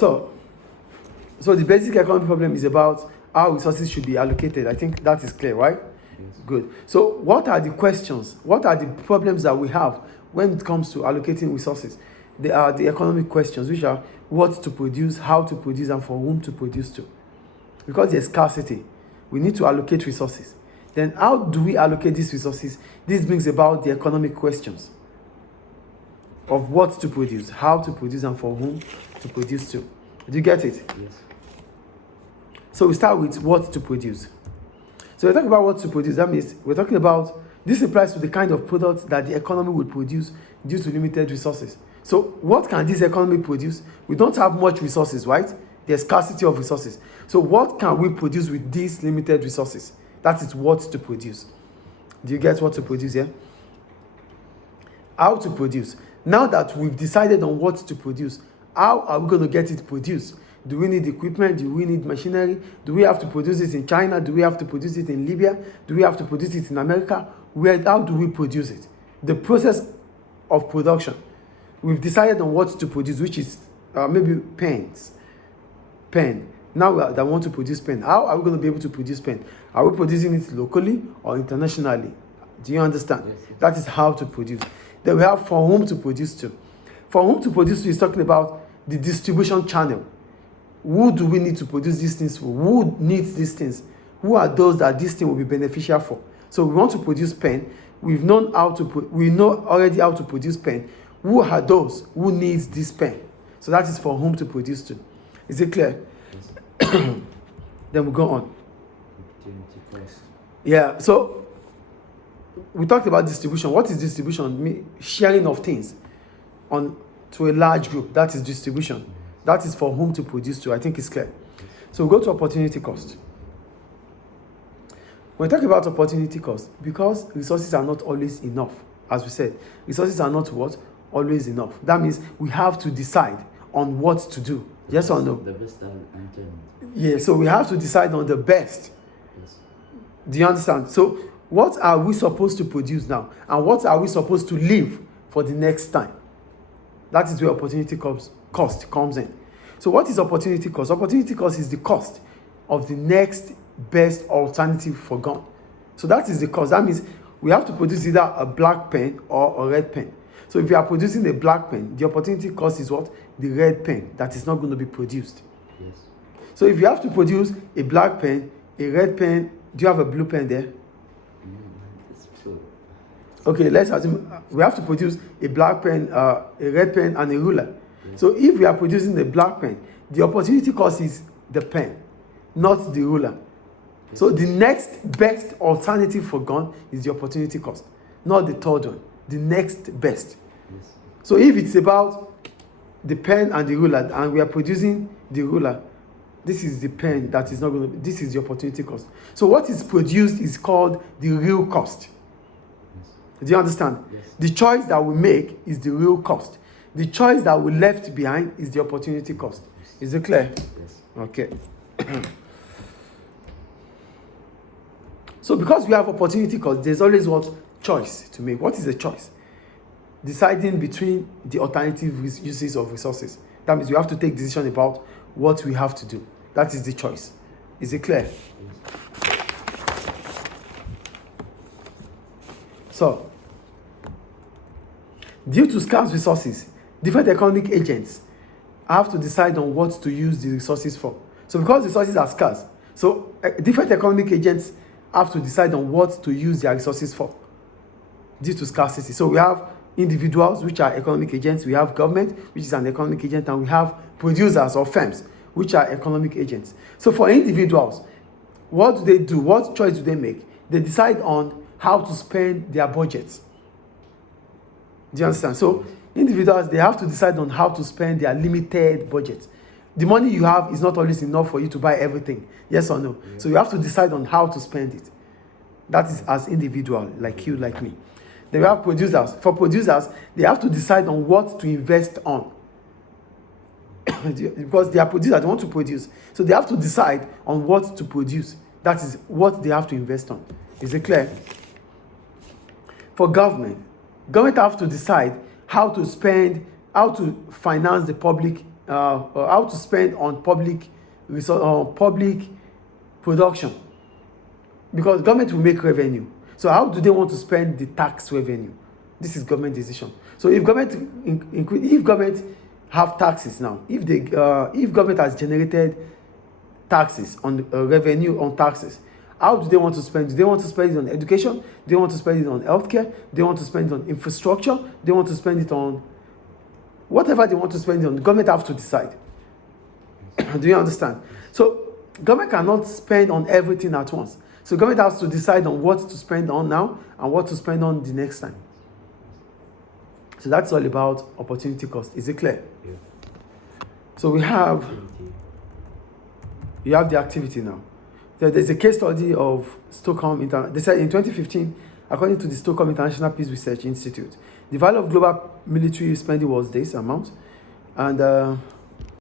So the basic economic problem is about how resources should be allocated. I think that is clear, right? Yes. Good. So what are the questions? What are the problems that we have when it comes to allocating resources? They are the economic questions, which are what to produce, how to produce, and for whom to produce to. Because there's scarcity, we need to allocate resources. Then how do we allocate these resources? This brings about the economic questions of what to produce, how to produce, and for whom to produce to. Do you get it? Yes. So we start with what to produce. So we're talking about what to produce. That means we're talking about, this applies to the kind of product that the economy will produce due to limited resources. So what can this economy produce? We don't have much resources, right? There's scarcity of resources. So what can we produce with these limited resources? That is what to produce. Do you get what to produce here? How to produce. Now that we've decided on what to produce, how are we going to get it produced? Do we need equipment? Do we need machinery? Do we have to produce it in China? Do we have to produce it in Libya? Do we have to produce it in America? How do we produce it? The process of production. We've decided on what to produce, which is maybe pen. Now that want to produce pen. How are we going to be able to produce pen? Are we producing it locally or internationally? Do you understand? Yes. That is how to produce. Then we have for whom to produce to. For whom to produce to is talking about the distribution channel. Who do we need to produce these things for? Who needs these things? Who are those that this thing will be beneficial for? So we want to produce pen. We know already how to produce pen. Who are those who needs this pen? So that is for whom to produce to. Is it clear? Yes. Then we go on. Opportunity cost. Yeah, so we talked about distribution. What is distribution? Sharing of things to a large group. That is distribution. That is for whom to produce to. I think it's clear. So we go to opportunity cost. When we talk about opportunity cost, because resources are not always enough, as we said, resources are not what? Always enough. That means we have to decide on what to do. Yes or no? The best alternative. Yeah, so we have to decide on the best. Yes. Do you understand? So what are we supposed to produce now? And what are we supposed to leave for the next time? That is where opportunity cost comes in. So what is opportunity cost? Opportunity cost is the cost of the next best alternative forgone. So that is the cost. That means we have to produce either a black pen or a red pen. So if you are producing a black pen, the opportunity cost is what? The red pen that is not going to be produced. Yes. So if you have to produce a black pen, a red pen, do you have a blue pen there? It's true. Okay, let's assume we have to produce a black pen, a red pen, and a ruler. Yes. So if we are producing a black pen, the opportunity cost is the pen, not the ruler. Yes. So the next best alternative for gun is the opportunity cost, not the third one. The next best. Yes. So if it's about the pen and the ruler, and we are producing the ruler, this is the pen that is not going to. This is the opportunity cost. So what is produced is called the real cost. Yes. Do you understand? Yes. The choice that we make is the real cost. The choice that we left behind is the opportunity cost. Yes. Is it clear? Yes. Okay. So because we have opportunity cost, there's always what? Choice to make. What is a choice? Deciding between the alternative uses of resources. That means we have to take decision about what we have to do. That is the choice. Is it clear? Yes. So, due to scarce resources, different economic agents have to decide on what to use the resources for. So because resources are scarce, so different economic agents have to decide on what to use their resources for due to scarcity. So we have individuals, which are economic agents, we have government, which is an economic agent, and we have producers or firms, which are economic agents. So for individuals, what do they do? What choice do they make? They decide on how to spend their budgets. Do you understand? So individuals, they have to decide on how to spend their limited budget. The money you have is not always enough for you to buy everything. Yes or no? Yeah. So you have to decide on how to spend it. That is as individual, like you, like me. Then we have producers. For producers, they have to decide on what to invest on. Because they are producers, they want to produce. So they have to decide on what to produce. That is what they have to invest on. Is it clear? For government have to decide how to spend, how to finance the public how to spend on public resource, on public production, because government will make revenue. So how do they want to spend the tax revenue? This is government decision. So if government have taxes now, if government has generated taxes on revenue on taxes, how do they want to spend? Do they want to spend it on education? Do they want to spend it on healthcare? Do they want to spend it on infrastructure? Do they want to spend it on whatever they want to spend it on? The government have to decide. Do you understand? So government cannot spend on everything at once. So government has to decide on what to spend on now and what to spend on the next time. So that's all about opportunity cost. Is it clear? Yeah. So you have the activity now. There's a case study of Stockholm. They said in 2015, according to the Stockholm International Peace Research Institute, the value of global military spending was this amount, and